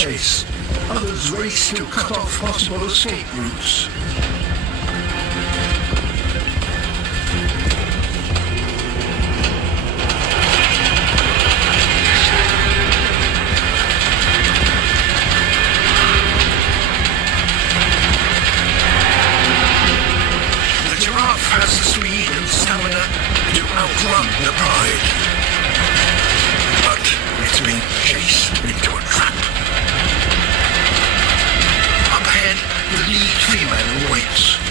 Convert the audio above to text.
chase. Others race to cut off possible escape routes. The giraffe has the speed and stamina to outrun the pride. But it's being chased into a trap. Up ahead, the lead female waits.